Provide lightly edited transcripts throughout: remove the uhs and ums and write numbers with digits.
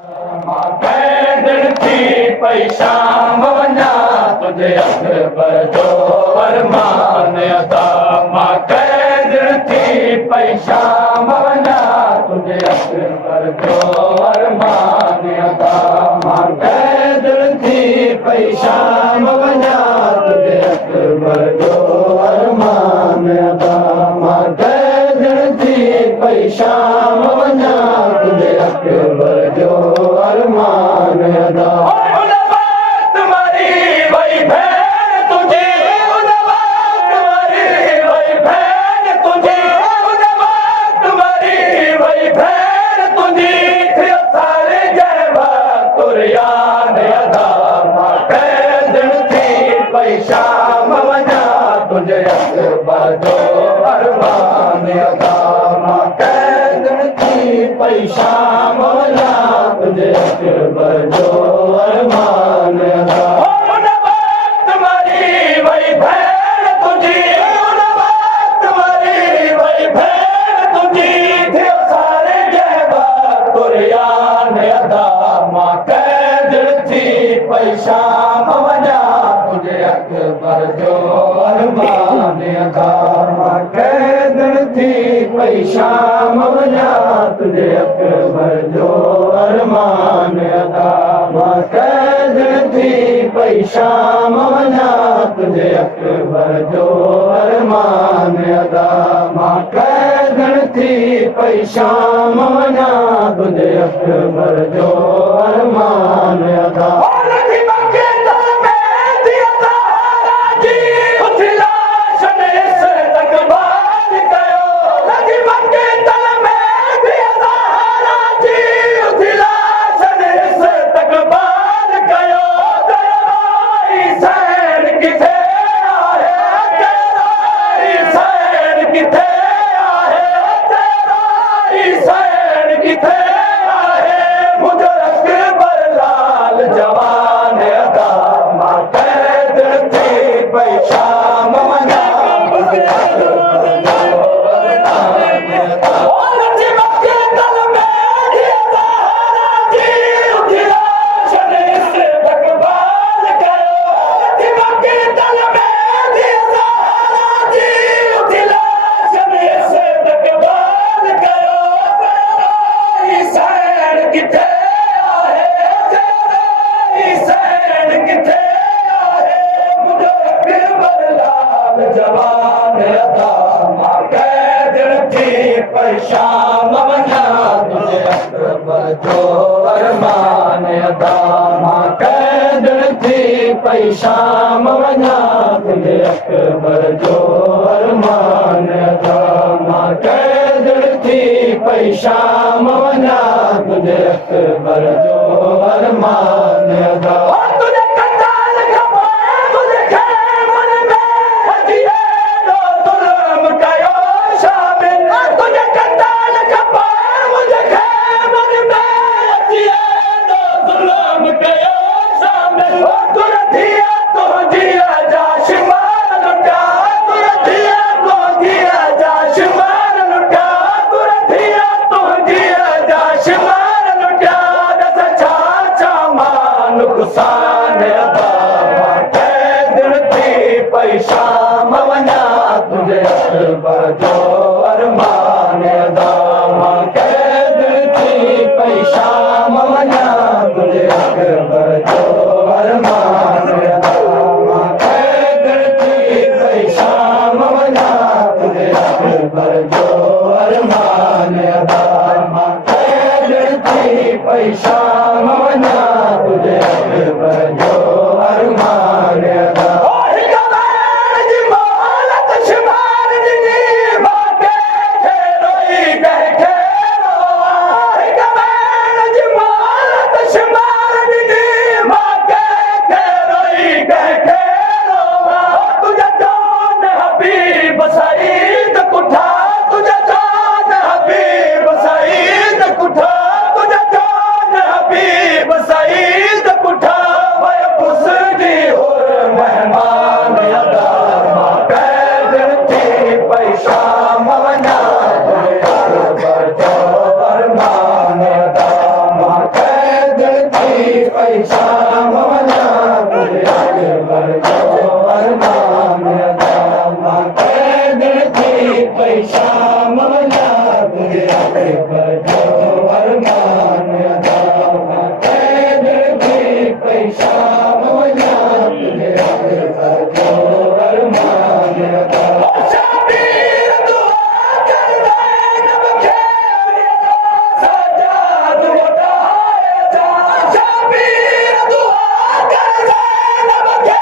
कैदन थी पई शाम वञा तुझे अकबर जो अरमान अदा मां कैदन थी पई शाम वञा तुझे अकबर जो अरमान अदा मां कैदन थी पई शाम वञा तुझे अकबर जो अरमान अदा मां कैदन थी पई शाम वञा तुझे अकबर जो अरमान अदा उन वक्त मरी वई भेण तुझी उन वक्त मरी वई भेण तुझी उन वक्त मरी वई भेण तुझी थियो सारे जहवा तुरयान अदा मां कैदन थी पई शाम वञा तुझे अकबर जो अरमान अदा मां कैदन थी पई शाम वञा तुझे अकबर जो अरमान अदा उन वक्त मरी वई भेण तुझी उन वक्त मरी वई भेण तुझी थियो सारे जहवा तुरयान अदा मां कैदन थी पई शाम वञा तुझे अकबर जो अरमान अदा मां कैदन थी पई शाम वञा तुझे अकबर जो अरमान अदा मां कैदन थी पई शाम वञा तुझे अकबर जो अरमान अदा मां कैदन थी पई शाम वञा तुझे अकबर जो अरमान अदा शाम वञा तुझे अकबर जो अरमान अदा मां कैदन थी पई शाम वञा तुझे अकबर जो अरमान अदा मां कैदन थी पई शाम वञा तुझे अकबर जो अरमान अदा शाम वञा तुझे अकबर जो अरमान अदा मां कैदन थी पई शाम वञा तुझे अकबर जो अरमान अदा मां कैदन थी पई शाम वञा तुझे अकबर जो अरमान अदा मां कैदन थी पई शाम वञा तुझे अकबर जो अरमान अदा सईद कुठा अकबर जो अरमान अदा मां कैद थी पई शाम वञा तुंहिंजे अकबर जो अरमान अदा शबीर दुआ कर ज़ैनब खे सजाद मोटाए जा शबीर दुआ कर ज़ैनब खे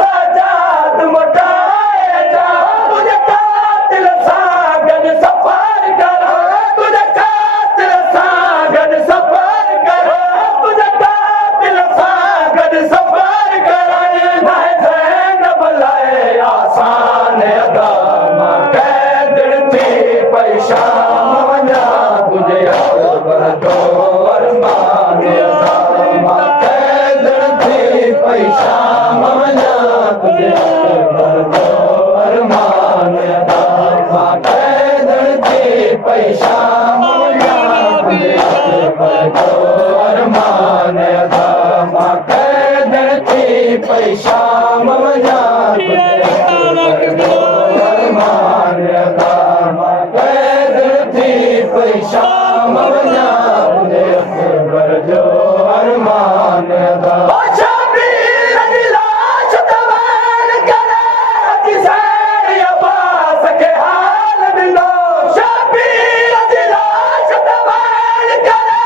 सजाद मोटाए जा तुझे कातिल सां गॾु सफ़र कर तुझे कातिल सां गॾु सफ़र कर तुझे कातिल सां गॾु सफ़र कर नाहे ज़ैनब लाइ आसान अदा मां कैद थी पई शाम वञा तुंहिंजे अकबर जो अरमान अदा मां कैद थी पई शाम वञा तुंहिंजे अकबर जो अरमान अदा मां कैद थी पई शाम वञा तुंहिंजे अकबर जो अरमान अदा मां कैद थी पई शाम वञा तुंहिंजे अकबर जो अरमान अदा मां कैद थी पई शाम वञा तुंहिंजे अकबर जो अरमान अदा शबीर जी लाश तवान करे अची सैर अब्बास खे हाल ॾिनो शबीर जी लाश तवान करे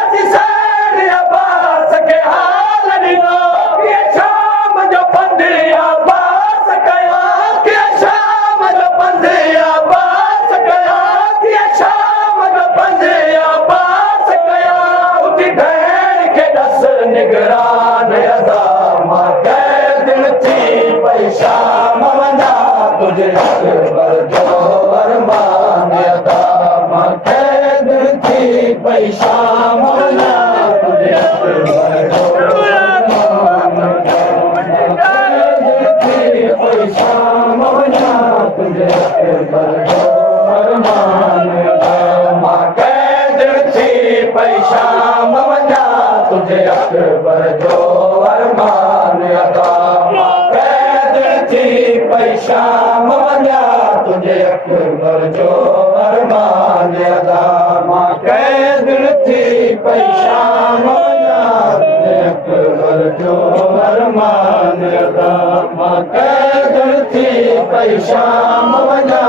अची सैर अब्बास खे हाल ॾिनो कीअं शाम जो पंधु अब्बास कया कीअं शाम जो पंधु अब्बास कया कीअं शाम जो पंधु अब्बास कया उथी भेण खे ॾस निगरान अदा मां कैद थी पई शाम वञा तुंहिंजे अकबर जो अरमान अदा मां कैद थी पई शाम वञा तुंहिंजे अकबर जो अरमान अदा कैद थी पई शाम वञा तुंहिंजे अकबर जो अरमान अदा मां कैद थी पई शाम वञा तुंहिंजे अकबर जो अरमान अदा मां कैद थी पई शाम वञा तुंहिंजे अकबर जो अरमान अदा मां कैद थी पई शाम वञा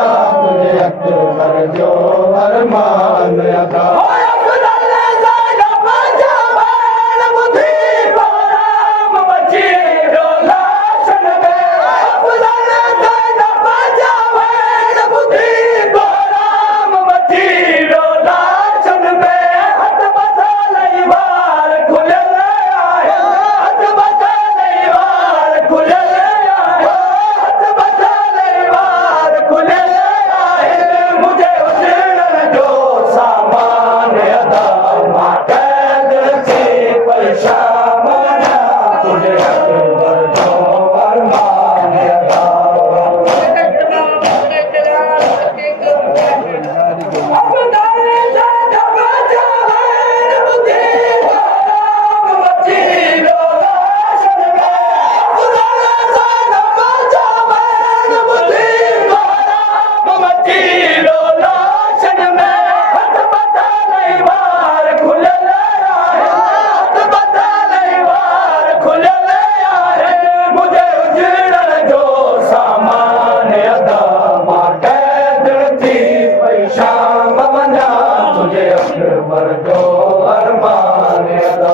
तुंहिंजे अकबर जो अरमान अदा मां कैद थी पई शाम वञा तुंहिंजे अकबर जो अरमान अदा शाम वञा तुंहिंजे अकबर जो अरमान अदा